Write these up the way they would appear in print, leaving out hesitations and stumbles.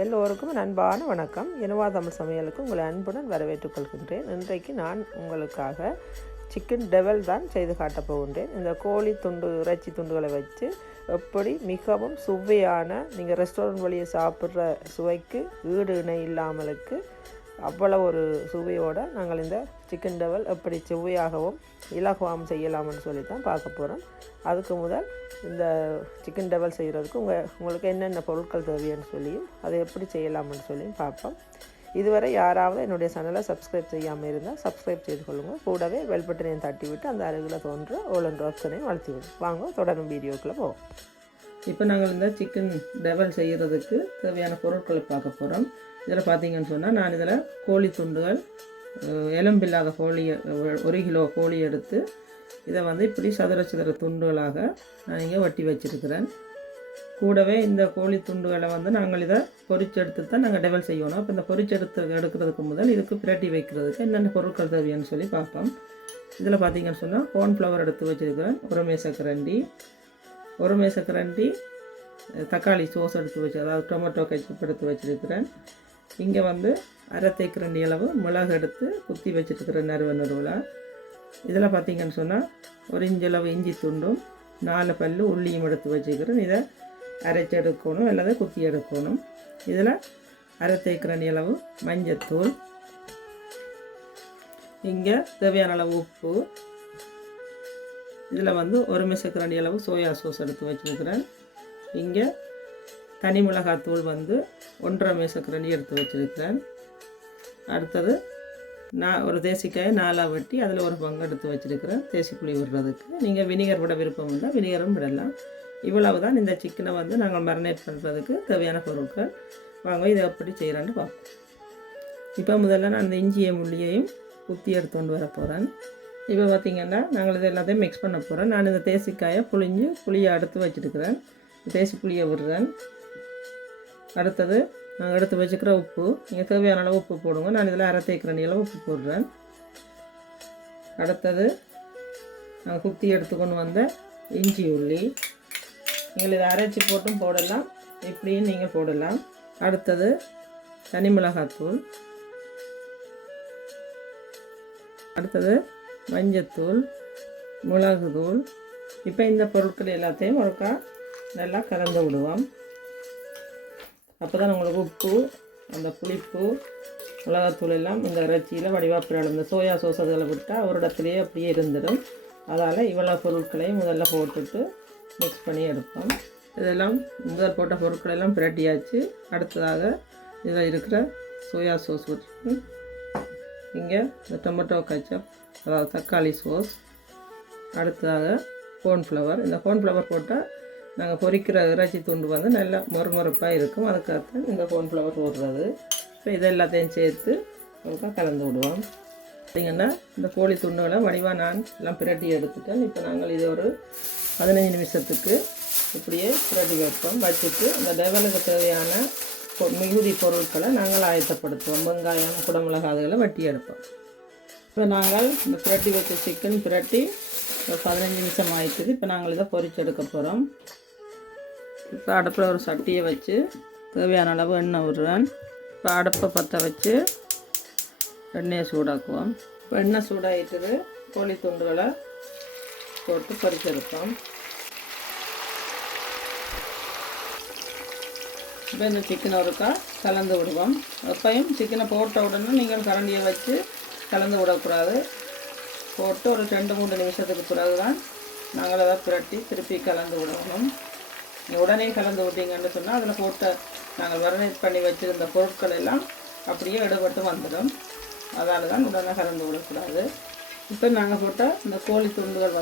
எல்லோருக்கும் அன்பான வணக்கம். இனவா தமிழ் சமையலுக்கு உங்களை அன்புடன் வரவேற்றுக் கொள்கின்றேன். இன்றைக்கு நான் உங்களுக்காக சிக்கன் டெவல் தான் செய்து காட்டப் போகின்றேன். இந்த கோழி துண்டு இறைச்சி துண்டுகளை வச்சு எப்படி மிகவும் சுவையான, நீங்கள் ரெஸ்டாரண்ட் வழியை சாப்பிட்ற சுவைக்கு ஈடு இணை இல்லாமலுக்கு அவ்வளோ ஒரு சுவையோடு நாங்கள் இந்த சிக்கன் டெவல் எப்படி சுவையாகவும் இலகுவாகவும் செய்யலாம்னு சொல்லி தான் பார்க்க போகிறோம். அதுக்கு முதல் இந்த சிக்கன் டெவல் செய்கிறதுக்கு உங்களுக்கு என்னென்ன பொருட்கள் தேவைன்னு சொல்லியும் அதை எப்படி செய்யலாம்னு சொல்லியும் பார்ப்போம். இதுவரை யாராவது என்னுடைய சேனலை சப்ஸ்கிரைப் செய்யாமல் இருந்தால் சப்ஸ்கிரைப் செய்து கொள்ளுங்கள். கூடவே பெல் பட்டனையும் தட்டி விட்டு அந்த அருகில் தோன்ற ஓல் என்ற ஆப்ஷனையும் வளர்த்தி விடும். வாங்க தொடரும் வீடியோக்குள்ளே போவோம். இப்போ நாங்கள் இந்த சிக்கன் டெவல் செய்கிறதுக்கு தேவையான பொருட்களை பார்க்க போகிறோம். இதில் பார்த்தீங்கன்னு சொன்னால் நான் இதில் கோழி துண்டுகள், எலும்பில்லாத கோழியை 1 கிலோ கோழி எடுத்து இதை இப்படி சதுர சதுர துண்டுகளாக நான் இங்கே வெட்டி வச்சுருக்கிறேன். கூடவே இந்த கோழி துண்டுகளை நாங்கள் இதை பொரிச்செடுத்து தான் நாங்கள் டெவல் செய்யணும். அப்போ இந்த எடுக்கிறதுக்கு முதல் இதுக்கு பிரட்டி வைக்கிறதுக்கு என்னென்ன பொருட்கள் தேவைன்னு சொல்லி பார்ப்போம். இதில் பார்த்தீங்கன்னு சொன்னால் கார்ன்ஃப்ளவர் எடுத்து வச்சுருக்கிறேன், ஒரு மேசக்கரண்டி தக்காளி சோஸ் எடுத்து வச்சு, அதாவது டொமேட்டோ கெச்சப் எடுத்து வச்சுருக்கிறேன். இங்கே அரை தேக்கரண்டி அளவு மிளகு எடுத்து குத்தி வச்சுருக்கிறேன் நறுவலாக. இதில் பார்த்திங்கன்னு சொன்னால் 1 இன்ச் அளவு இஞ்சி துண்டும் 4 பல்லு உள்ளியும் எடுத்து வச்சுக்கிறேன். இதை அரைச்சி எடுக்கணும் அல்லது குத்தி எடுக்கணும். இதில் அரை தேக்கரண்டி அளவு மஞ்சத்தூள், இங்கே தேவையான அளவு உப்பு, இதில் 1 மேசக்கரண்டி அளவு சோயா சாஸ் எடுத்து வச்சுருக்கிறேன். இங்கே தனி மிளகாத்தூள் 1.5 மேசக்கரண்டி எடுத்து வச்சுருக்கிறேன். அடுத்தது நான் ஒரு தேசிக்காயை 4ஆக வெட்டி அதில் ஒரு பங்கு எடுத்து வச்சுருக்கிறேன் தேசி புளி விடுறதுக்கு. நீங்கள் வினிகர் விட விருப்பம் இல்லை, வினிகரும் விடலாம். இவ்வளவு தான் இந்த சிக்கனை நாங்கள் மேரினேட் பண்ணுறதுக்கு தேவையான பொருட்கள். வாங்க இதை எப்படி செய்கிறான்னு பார்ப்போம். இப்போ முதல்ல நான் இந்த இஞ்சியை முள்ளியையும் குத்தி எடுத்துகிட்டு வர போகிறேன். இப்போ பார்த்திங்கன்னா நாங்கள் இது எல்லாத்தையும் மிக்ஸ் பண்ண போகிறேன். நான் இந்த தேசிக்காயை புளியை எடுத்து வச்சுருக்கிறேன். தேசி புளியை விடுறேன். அடுத்தது நாங்கள் எடுத்து வச்சுக்கிற உப்பு, நீங்கள் தேவையான அளவு உப்பு போடுங்க. நான் இதில் அரை தேக்கரண்டி அளவு உப்பு போடுறேன். அடுத்தது நாங்கள் குத்தி எடுத்துக்கொண்டு வந்த இஞ்சி உள்ளி, நீங்கள் இதை அரைச்சி போட்டும் போடலாம், இப்படியும் நீங்கள் போடலாம். அடுத்தது தனி மிளகாத்தூள், அடுத்தது மஞ்சத்தூள், மிளகுத்தூள். இப்போ இந்த பொருட்கள் எல்லாத்தையும் ஒருக்கா நல்லா கலந்து விடுவோம். அப்போ தான் உங்களுக்கு உப்பு, அந்த புளிப்பு, மிளகாத்தூள் எல்லாம் இந்த இறைச்சியில் வடிவாப்பிடாலும். இந்த சோயா சோஸ் அதில் விட்டால் ஒரு இடத்துலையே அப்படியே இருந்துடும். அதால் இவ்வளோ பொருட்களையும் முதல்ல போட்டுட்டு மிக்ஸ் பண்ணி எடுப்போம். இதெல்லாம் முதல் போட்ட பொருட்களெல்லாம் பிரட்டியாச்சு. அடுத்ததாக இதில் இருக்கிற சோயா சோஸ் விட்டு, இங்கே இந்த டொமேட்டோ கெச்சப், அதாவது தக்காளி சோஸ், அடுத்ததாக கார்ன்ஃப்ளவர். இந்த கார்ன்ஃப்ளவர் போட்டால் நாங்கள் பொரிக்கிற இறைச்சி துண்டு நல்லா மொறுமொறுப்பாக இருக்கும். அதுக்காகத்தான் இந்த கார்ன்ஃப்ளவர் போடுறது. இப்போ இது எல்லாத்தையும் சேர்த்து நமக்கு கலந்து விடுவோம். பார்த்திங்கன்னா இந்த கோழி துண்டுகளை வடிவாக நான் எல்லாம் பிரட்டி எடுத்துட்டேன். இப்போ நாங்கள் இதை ஒரு 15 நிமிஷத்துக்கு இப்படியே பிரட்டி வைப்போம். வச்சுட்டு இந்த டெவலுக்கு தேவையான மிகுதி பொருட்களை நாங்கள் ஆயத்தப்படுத்துவோம். வெங்காயம், குடமிளகாய்களை வெட்டி எடுப்போம். இப்போ நாங்கள் இந்த பிரட்டி வச்ச சிக்கன் பிரட்டி ஒரு 15 நிமிஷம் ஆயிடுச்சு. இப்போ நாங்கள் இதை பொரிச்சு எடுக்க போகிறோம். இப்போ அடுப்பில் ஒரு சட்டியை வச்சு தேவையான அளவு எண்ணெய் விடுறேன். இப்போ அடுப்பை பற்ற வச்சு எண்ணெயை சூடாக்குவோம். இப்போ எண்ணெய் சூடாகிட்டுது, கோழி துண்டுகளை போட்டு பொரிச்செடுப்போம். இப்போ இந்த சிக்கனை ஒருக்கா கலந்து விடுவோம். எப்பையும் சிக்கனை போட்ட உடனே நீங்கள் கரண்டியை வச்சு கலந்து விடக்கூடாது. போட்டு ஒரு 2-3 நிமிஷத்துக்கு பிறகு தான் நாங்கள் அதை புரட்டி திருப்பி கலந்து விடணும். உடனே கலந்து விட்டீங்கன்னு சொன்னால் அதில் போட்ட நாங்கள் மேரினேட் பண்ணி வச்சுருந்த பொருட்கள் எல்லாம் அப்படியே எடுபட்டு வந்துடும். அதால் தான் உடனே கலந்து விடக்கூடாது. இப்போ நாங்கள் போட்ட இந்த கோழி துண்டுகள்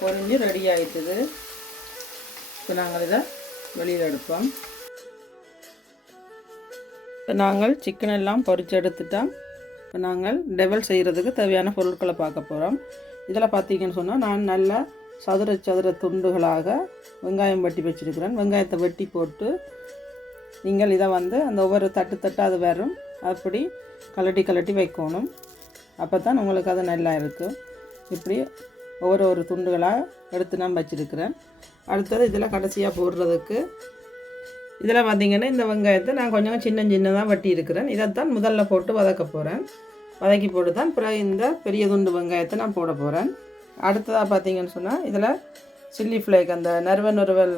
பொரிஞ்சு ரெடி ஆகிட்டுது. இப்போ நாங்கள் இதை வெளியில் எடுப்போம். இப்போ நாங்கள் சிக்கன் எல்லாம் பொரிச்சு எடுத்துட்டோம். இப்போ நாங்கள் டெவல் செய்கிறதுக்கு தேவையான பொருட்களை பார்க்க போகிறோம். இதில் பார்த்தீங்கன்னு சொன்னால் நான் நல்லா சதுர சதுர துண்டுகளாக வெங்காயம் வெட்டி வச்சுருக்கிறேன். வெங்காயத்தை வெட்டி போட்டு நீங்கள் இதை அந்த ஒவ்வொரு தட்டு அது வரும், அப்படி கலட்டி வைக்கணும். அப்போ தான் உங்களுக்கு அது நல்லா இருக்கும். இப்படி ஒவ்வொரு துண்டுகளாக எடுத்து நான் வச்சுருக்கிறேன். அடுத்தது இதில் கடைசியாக போடுறதுக்கு இதில் பார்த்திங்கன்னா இந்த வெங்காயத்தை நான் கொஞ்சம் சின்னதாக வெட்டி இருக்கிறேன். இதைத்தான் முதல்ல போட்டு வதக்க போகிறேன். வதக்கி போட்டு தான் பிறகு இந்த பெரிய துண்டு வெங்காயத்தை நான் போட போகிறேன். அடுத்ததாக பார்த்திங்கன்னு சொன்னால் இதில் சில்லி ஃப்ளேக் அந்த நறுவல்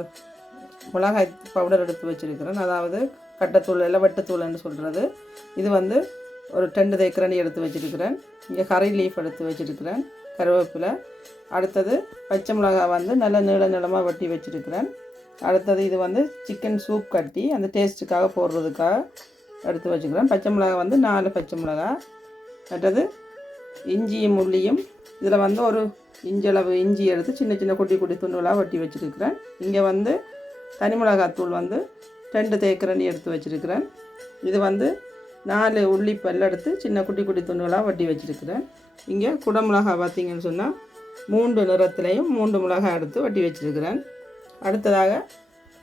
மிளகாய் பவுடர் எடுத்து வச்சுருக்கிறேன். அதாவது கட்டத்தூள் இல்லை வெட்டத்தூள்னு சொல்கிறது. இது வந்து ஒரு 2 தேக்கரண்டி எடுத்து வச்சுருக்கிறேன். இங்கே கறி லீஃப் எடுத்து வச்சுருக்கிறேன், கருவேப்பிலை. அடுத்தது பச்சை மிளகாய் வந்து நல்ல நீளமாக வெட்டி வச்சுருக்கிறேன். அடுத்தது இது வந்து சிக்கன் சூப் கட்டி அந்த டேஸ்ட்டுக்காக போடுறதுக்காக எடுத்து வச்சுக்கிறேன். பச்சை மிளகாய் வந்து 4 பச்சை மிளகாய். மற்றது இஞ்சியும் உள்ளியும் இதில் வந்து ஒரு இஞ்சளவு இஞ்சி எடுத்து சின்ன குட்டி துண்டுகளாக வெட்டி வச்சுருக்கிறேன். இங்கே வந்து தனி மிளகாத்தூள் வந்து 2 தேக்கரண்டி எடுத்து வச்சுருக்கிறேன். இது வந்து 4 உள்ளிப்பல் எடுத்து சின்ன குட்டி துண்டுகளாக வெட்டி வச்சுருக்கிறேன். இங்கே குடமிளகாய் பார்த்திங்கன்னு சொன்னால் 3 நிறத்துலேயும் 3 மிளகாய் எடுத்து வெட்டி வச்சுருக்கிறேன். அடுத்ததாக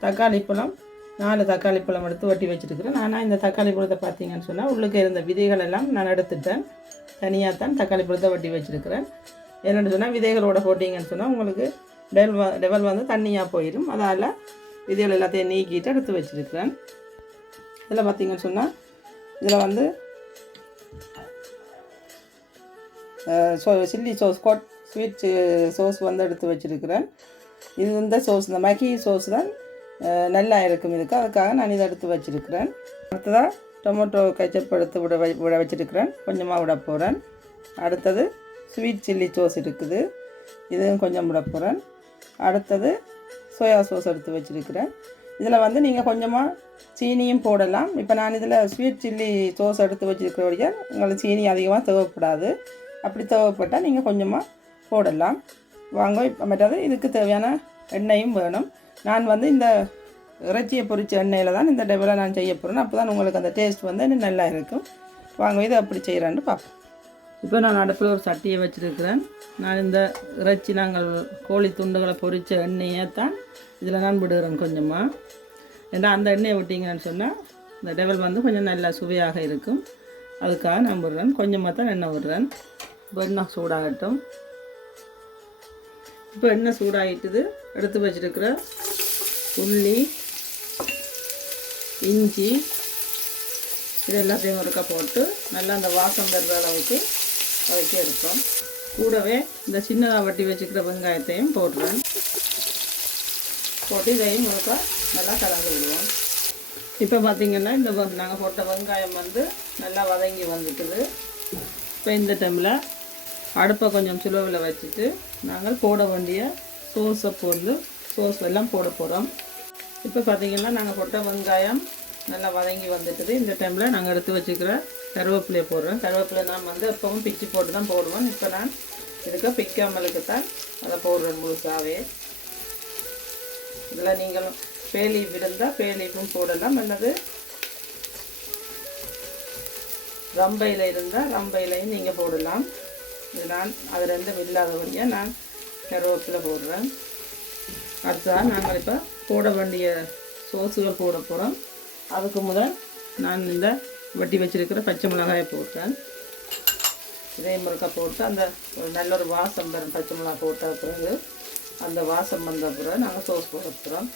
தக்காளி பழம் 4 தக்காளி பழம் எடுத்து வெட்டி வச்சுருக்கிறேன். ஆனால் இந்த தக்காளி பழத்தை பார்த்திங்கன்னு சொன்னால் உள்ளுக்கு இருந்த விதைகள் எல்லாம் நான் எடுத்துட்டேன். தனியாக தான் தக்காளி பழத்தை வெட்டி வச்சுருக்கிறேன். என்னென்னு சொன்னால் விதைகளோட போட்டிங்கன்னு சொன்னால் உங்களுக்கு டெவல் வந்து தண்ணியாக போயிடும். அதால் விதைகள் எல்லாத்தையும் நீக்கிட்டு எடுத்து வச்சுருக்கிறேன். இதில் பார்த்திங்கன்னு சொன்னால் இதில் வந்து சில்லி சோஸ் ஸ்வீட் சோஸ் வந்து எடுத்து வச்சுருக்கிறேன். இது இந்த சோஸ் இந்த மேகி சோஸ் தான் நல்லா இருக்கும் இதுக்கு. அதுக்காக நான் இதை எடுத்து வச்சுருக்கிறேன். அடுத்ததாக டொமேட்டோ கெச்சப் எடுத்து விட வச்சுருக்கிறேன். கொஞ்சமாக விட போகிறேன். அடுத்தது ஸ்வீட் சில்லி சோஸ் இருக்குது, இதுவும் கொஞ்சம் விட போகிறேன். அடுத்தது சோயா சோஸ் எடுத்து வச்சுருக்கிறேன். இதில் வந்து நீங்கள் கொஞ்சமாக சீனியும் போடலாம். இப்போ நான் இதில் ஸ்வீட் சில்லி சோஸ் எடுத்து வச்சுருக்கிறவங்க உங்களுக்கு சீனி அதிகமாக தேவைப்படாது. அப்படி தேவைப்பட்டால் நீங்கள் கொஞ்சமாக போடலாம். வாங்க. இப்போ மற்றது இதுக்கு தேவையான எண்ணெயும் வேணும். நான் வந்து இந்த இறைச்சியை பொரிச்ச எண்ணெயில் தான் இந்த டெவலை நான் செய்ய போகிறேன். அப்போ தான் உங்களுக்கு அந்த டேஸ்ட் வந்து நல்லா இருக்கும். வாங்க இதை அப்படி செய்கிறான்னு பார்ப்போம். இப்போ நான் அடுப்பில் ஒரு சட்டியை வச்சுருக்கிறேன். நான் இந்த இறைச்சி நாங்கள் கோழி துண்டுகளை பொரித்த எண்ணெயை தான் இதில் நான் விடுகிறேன் கொஞ்சமாக. ஏன்னா அந்த எண்ணெயை விட்டிங்கன்னு சொன்னால் இந்த டெவல் வந்து கொஞ்சம் நல்லா சுவையாக இருக்கும். அதுக்காக நான் விடுறேன். கொஞ்சமாக தான் எண்ணெய் விடுறேன். இப்போ எண்ணெய் சூடாகட்டும். இப்போ எண்ணெய் சூடாகிட்டுது. எடுத்து வச்சுருக்கிற உள்ளி, இஞ்சி இது எல்லாத்தையும் ஒருக்கா போட்டு நல்லா அந்த வாசம் வர்ற அளவுக்கு வதக்கி எடுப்போம். கூடவே இந்த சின்னதாக வட்டி வச்சுக்கிற வெங்காயத்தையும் போட்டுருவேன். போட்டு இதையும் ஒருக்கா நல்லா கலந்து விடுவோம். இப்போ பார்த்திங்கன்னா இந்த நாங்கள் போட்ட வெங்காயம் வந்து நல்லா வதங்கி வந்துட்டுது. இப்போ இந்த டைமில் அடுப்பை கொஞ்சம் சுலவில் வச்சுட்டு நாங்கள் போட வேண்டிய சோஸ் எல்லாம் போட போகிறோம். இப்போ பார்த்திங்கன்னா நாங்கள் போட்ட வெங்காயம் நல்லா வதங்கி வந்துட்டுது. இந்த டைமில் நாங்கள் எடுத்து வச்சுக்கிற கருவேப்பிலையை போடுறோம். கருவேப்பிலை நான் வந்து எப்பவும் பிச்சு போட்டு தான் போடுவோம். இப்போ நான் இதுக்கு பிக்காமலுக்கு தான் அதை போடுறேன் முழுசாகவே. இதில் நீங்கள் பேலீஃப் இருந்தால் பேலீஃபும் போடலாம், அல்லது ரம்பையில் இருந்தால் ரம்பையிலையும் நீங்கள் போடலாம். இது நான் அது ரெண்டும் இல்லாதபடியாக நான் கருவேப்பிலை போடுறேன். அடுத்ததான் நாங்கள் இப்போ போட வேண்டிய சோஸுகள் போட போகிறோம். அதுக்கு முதல் நான் இந்த வெட்டி வச்சுருக்கிற பச்சை மிளகாயை போட்டேன். இதே முறுக்கா போட்டு அந்த ஒரு நல்ல ஒரு வாசம் வரும். பச்சை மிளகாய் போட்ட பிறகு அந்த வாசம் வந்த பிறகு நாங்கள் சோஸ் போட போகிறோம்.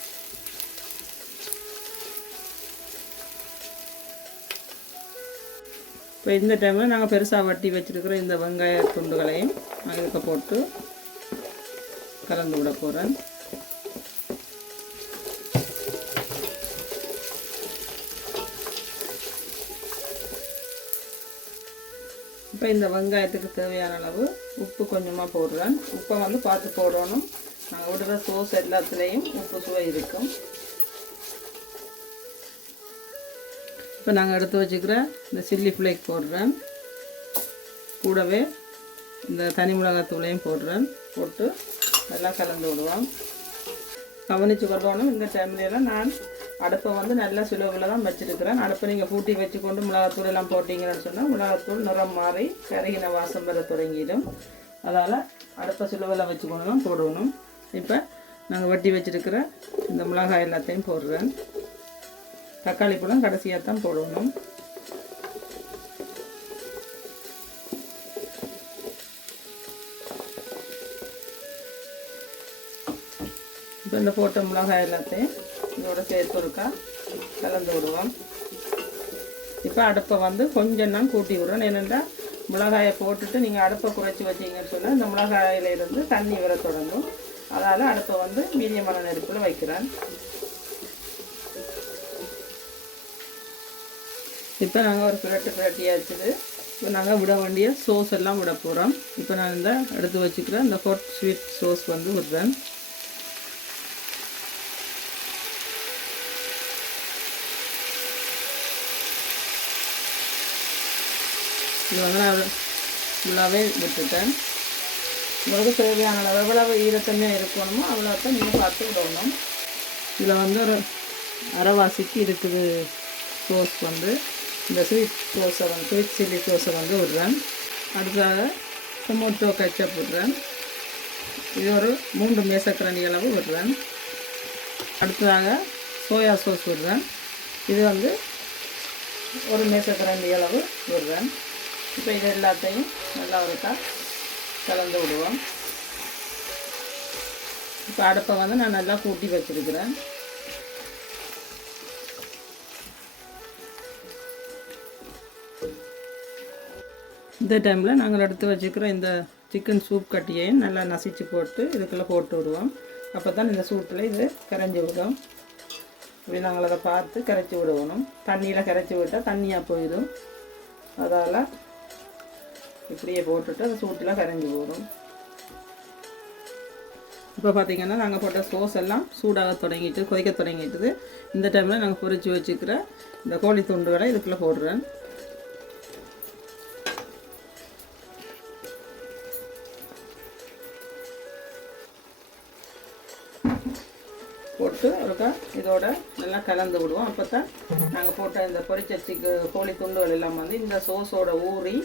இப்போ இந்த டைமில் நாங்கள் பெருசாக வட்டி வச்சுருக்கிற இந்த வெங்காய துண்டுகளையும் நான் இதுக்கு போட்டு கலந்து விட போகிறேன். இப்போ இந்த வெங்காயத்துக்கு தேவையான அளவு உப்பு கொஞ்சமாக போடுறேன். உப்பை வந்து பார்த்து போடணும். நாங்கள் விடுற சோஸ் எல்லாத்துலேயும் உப்பு சுவை இருக்கும். இப்போ நாங்கள் எடுத்து வச்சுக்கிற இந்த சில்லி ஃப்ளேக் போடுறேன். கூடவே இந்த தனி மிளகாய் தூளையும் போடுறேன். போட்டு நல்லா கலந்து விடுவோம். கவனித்து கொள்ளணும். இந்த டைம்லாம் நான் அடுப்பை வந்து நல்லா சுலவில் தான் வச்சுருக்கிறேன். அடுப்பை நீங்கள் பூட்டி வச்சுக்கொண்டு மிளகாத்தூள் எல்லாம் போட்டிங்கன்னு சொன்னால் மிளகாத்தூள் நிறம் மாறி கருகின வாசம் வர தொடங்கிடும். அதால் அடுப்பை சுலவில் வச்சுக்கொண்டு தான் போடணும். இப்போ நாங்கள் வெட்டி வச்சுருக்கிற இந்த மிளகாய் எல்லாத்தையும் போடுறேன். தக்காளி பழம் கடைசியாக தான் போடணும். இப்போ இந்த போட்ட மிளகாய் எல்லாத்தையும் இதோட சேர்த்து இருக்கா கலந்து விடுவோம். இப்போ அடுப்பை வந்து கொஞ்சம் தான் கூட்டி விடுறோம். ஏனென்றா மிளகாயை போட்டுட்டு நீங்கள் அடுப்பை குறைச்சி வச்சிங்கன்னு சொன்னால் இந்த மிளகாயிலேருந்து தண்ணி வர தொடங்கும். அதால் அடுப்பை வந்து மீடியமான நெருப்பில் வைக்கிறேன். இப்போ நாங்கள் ஒரு பிரட்டியாச்சுது. இப்போ நாங்கள் விட வேண்டிய சோஸ் எல்லாம் விட போகிறோம். இப்போ நான் இந்த எடுத்து வச்சுக்கிறேன் இந்த ஹாட் ஸ்வீட் சோஸ் வந்து விடுறேன். இது வந்து நான் ஃபுல்லாகவே விட்டுட்டேன். உங்களுக்கு தேவையான அளவு எவ்வளவு ஈரத்தன்மையாக இருக்கணுமோ அவ்வளோத்தான் நீங்கள் பார்த்து விடணும். இதில் வந்து ஒரு அரைவாசிக்கு இருக்குது சோஸ் வந்து. இந்த ஸ்வீட் சில்லி சோஸை வந்து விடுறேன். அடுத்ததாக டொமேட்டோ கெச்சப் விடுறேன். இது ஒரு 3 மேசக்கரண்டி அளவு விடுறேன். அடுத்ததாக சோயா சோஸ் விடுறேன். இது வந்து 1 மேசக்கரண்டி அளவு விடுறேன். இப்போ இது எல்லாத்தையும் நல்லா ஒருக்கா கலந்து விடுவோம். இப்போ அடுப்பை வந்து நான் நல்லா கூட்டி வச்சுருக்கிறேன். இந்த டைமில் நாங்கள் எடுத்து வச்சுக்கிற இந்த சிக்கன் சூப் கட்டியையும் நல்லா நசிச்சு போட்டு இதுக்குள்ளே போட்டு விடுவோம். அப்போ தான் இந்த சூப்பில் இது கரைஞ்சி விடும். இப்படி நாங்கள் அதை பார்த்து கரைச்சி விடணும். தண்ணியில் கரைச்சி விட்டால் தண்ணியாக போயிடும். அதால் இப்படியே போட்டுட்டு அது சூட்டில் கரைஞ்சி போடும். இப்போ பார்த்திங்கன்னா நாங்கள் போட்ட சோஸ் எல்லாம் சூடாக தொடங்கிட்டு கொதிக்க தொடங்கிட்டுது. இந்த டைமில் நாங்கள் பொரித்து வச்சுக்கிற இந்த கோழி துண்டுகளை இதுக்குள்ளே போடுறேன். போட்டு ஒருக்கா இதோட நல்லா கலந்து விடுவோம். அப்போ தான் நாங்கள் போட்ட இந்த பொரிச்ச கோழி துண்டுகள் எல்லாம் வந்து இந்த சோஸோட ஊறி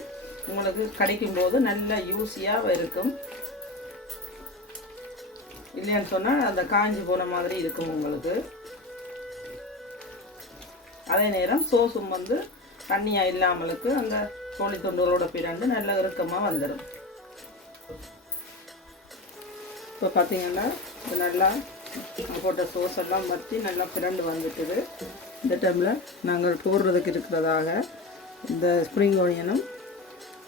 உங்களுக்கு கிடைக்கும்போது நல்லா யூஸியாக இருக்கும். இல்லைன்னு சொன்னால் அந்த காஞ்சி போன மாதிரி இருக்கும் உங்களுக்கு. அதே நேரம் சோஸும் வந்து தண்ணியாக இல்லாமலுக்கு அந்த கோழி துண்டுகளோட பிறண்டு நல்லா இறுக்கமாக வந்துடும். இப்போ பார்த்தீங்கன்னா இது நல்லா போட்ட சோஸ் எல்லாம் வற்றி நல்லா பிறண்டு வந்துட்டுது. இந்த டைமில் நாங்கள் போடுறதுக்கு இருக்கிறதாக இந்த ஸ்ப்ரிங் ஆனியனும்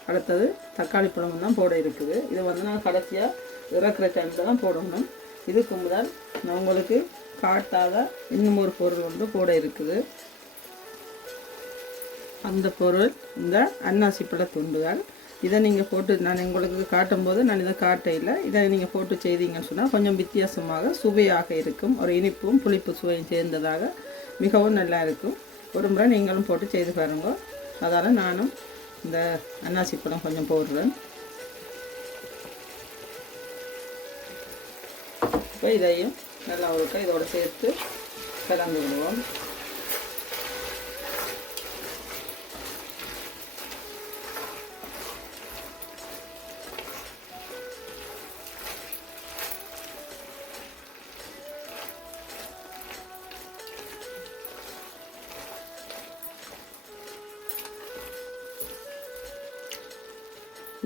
அடுத்தது தக்காளி பழமும் தான் போட இருக்குது. இதை வந்து நான் கடைசியாக இறக்குற டைமில் தான் போடணும். இதுக்கு முதல் நான் உங்களுக்கு காட்டாத இன்னும் ஒரு பொருள் வந்து போட இருக்குது. அந்த பொருள் இந்த அன்னாசி பழ துண்டுகள். இதை நீங்கள் போட்டு நான் உங்களுக்கு காட்டும்போது நான் இதை காட்டையில் இதை நீங்கள் போட்டு செய்தீங்கன்னு சொன்னால் கொஞ்சம் வித்தியாசமாக சுவையாக இருக்கும். ஒரு இனிப்பும் புளிப்பு சுவையும் சேர்ந்ததாக மிகவும் நல்லா இருக்கும். ஒரு முறை நீங்களும் போட்டு செய்து பாருங்க. அதால் நானும் இந்த அன்னாசி பழம் கொஞ்சம் போடுறேன். இப்போ இதையும் நல்லா ஒருக்கா இதோடு சேர்த்து கலந்து விடுவோம்.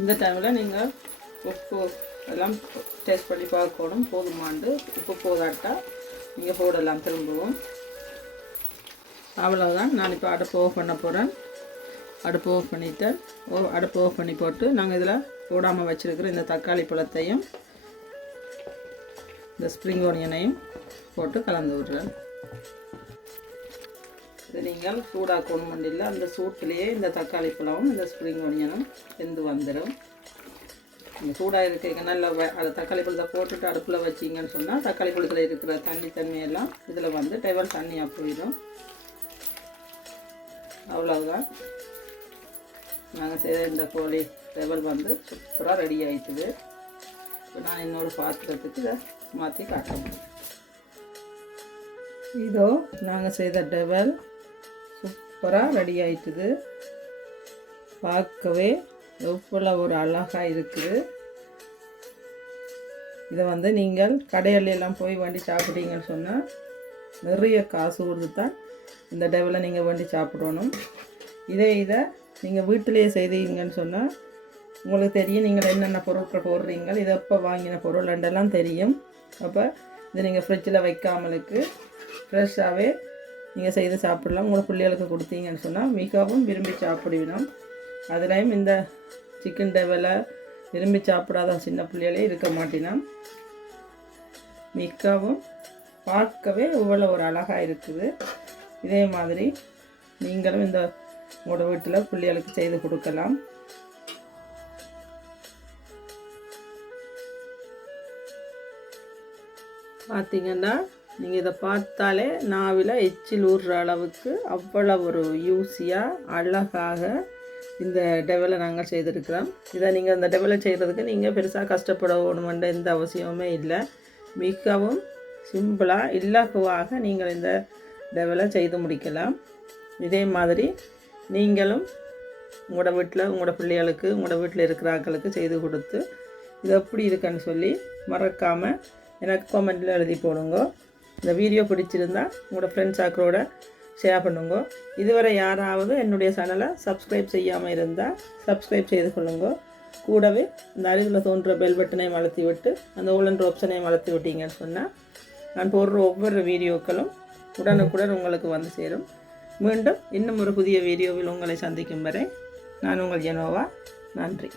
இந்த டைமில் நீங்கள் உப்பு எல்லாம் டேஸ்ட் பண்ணி பார்க்கணும். போதுமாண்டு உப்பு போதாட்டா நீங்கள் போடலாம் திரும்பவும். அவ்வளோதான். நான் இப்போ அடுப்பு ஆஃப் பண்ண போகிறேன். அடுப்பு ஆஃப் பண்ணிவிட்டேன். அடுப்பு ஆஃப் பண்ணி போட்டு நாங்கள் இதில் போடாமல் வச்சுருக்கிற இந்த தக்காளி பழத்தையும் இந்த ஸ்ப்ரிங் ஆனியனையும் போட்டு கலந்து விடுறேன். இது நீங்கள் சூடாக்கணும் மண்டியில் அந்த சூட்டிலேயே இந்த தக்காளி பழமும் இந்த ஸ்ப்ரிங் ஆனியனும் வெந்து வந்துடும். இந்த சூடாக இருக்க நல்லா அதை தக்காளி பழத்தை போட்டுட்டு அடுப்பில் வச்சிங்கன்னு சொன்னால் தக்காளி பழத்தில் இருக்கிற தண்ணியெல்லாம் இதில் வந்து டேபிள் தண்ணியாக போயிடும். அவ்வளோதான். நாங்கள் செய்த இந்த கோழி டேபிள் வந்து சூப்பராக ரெடி ஆகிட்டுது. இப்போ நான் இன்னொரு பாத்திரத்துக்கு இதை மாற்றி காட்டணும். இதோ நாங்கள் செய்த டேபிள் சூப்பராக ரெடி ஆகிட்டுது. பார்க்கவே எவ்வளோ ஒரு அழகாக இருக்குது. இதை வந்து நீங்கள் கடையிலெல்லாம் போய் வண்டி சாப்பிட்டீங்கன்னு சொன்னால் நிறைய காசு கொடுத்து தான் இந்த டேபிளை நீங்கள் வண்டி சாப்பிடணும். இதை நீங்கள் வீட்டிலேயே செய்தீங்கன்னு சொன்னால் உங்களுக்கு தெரியும் நீங்கள் என்னென்ன பொருட்கள் போடுறீங்க, இதை எப்போ வாங்கின பொருள் ரெண்டெல்லாம் தெரியும். அப்போ இதை நீங்கள் ஃப்ரிட்ஜில் வைக்காமலுக்கு ஃப்ரெஷ்ஷாகவே நீங்கள் செய்து சாப்பிடலாம். உங்களோட பிள்ளைகளுக்கு கொடுத்தீங்கன்னு சொன்னால் மிகவும் விரும்பி சாப்பிடுவினோம். அதுலேயும் இந்த சிக்கன் டெவலை விரும்பி சாப்பிடாத சின்ன பிள்ளைகளே இருக்க மாட்டினோம். மிகவும் பார்க்கவே இவ்வளோ ஒரு அழகாக இருக்குது. இதே மாதிரி நீங்களும் இந்த உங்களோட வீட்டில் பிள்ளைகளுக்கு செய்து கொடுக்கலாம். பார்த்தீங்கன்னா நீங்கள் இதை பார்த்தாலே நாவில் எச்சில் ஊறுற அளவுக்கு அவ்வளோ ஒரு யூஸியாக அழகாக இந்த டெவலை நாங்கள் செய்திருக்கிறோம். இதை நீங்கள் இந்த டெவலை செய்கிறதுக்கு நீங்கள் பெருசாக கஷ்டப்படணுமென்ற எந்த அவசியமுமே இல்லை. மிகவும் சிம்பிளாக இலகுவாக நீங்கள் இந்த டெவலை செய்து முடிக்கலாம். இதே மாதிரி நீங்களும் உங்களோட வீட்டில் உங்களோட பிள்ளைகளுக்கு உங்களோட வீட்டில் இருக்கிற ஆட்களுக்கு செய்து கொடுத்து இது எப்படி இருக்குன்னு சொல்லி மறக்காமல் எனக்கு கமெண்ட்டில் எழுதி போடுங்க. இந்த வீடியோ பிடிச்சிருந்தால் உங்களோட ஃப்ரெண்ட்ஸ் ஆக்களோட ஷேர் பண்ணுங்க. இதுவரை யாராவது என்னுடைய சேனலை சப்ஸ்கிரைப் செய்யாமல் இருந்தால் சப்ஸ்கிரைப் செய்து கொள்ளுங்க. கூடவே இந்த அருகில் தோன்ற பெல் பட்டனையும் வளர்த்தி விட்டு அந்த ஓலன்ற ஆப்ஷனையும் வளர்த்தி விட்டீங்கன்னு சொன்னால் நான் போடுற ஒவ்வொரு வீடியோக்களும் உடனுக்குடன் உங்களுக்கு வந்து சேரும். மீண்டும் இன்னும் ஒரு புதிய வீடியோவில் உங்களை சந்திக்கும் வரை நான் உங்கள் ஜெனோவா. நன்றி.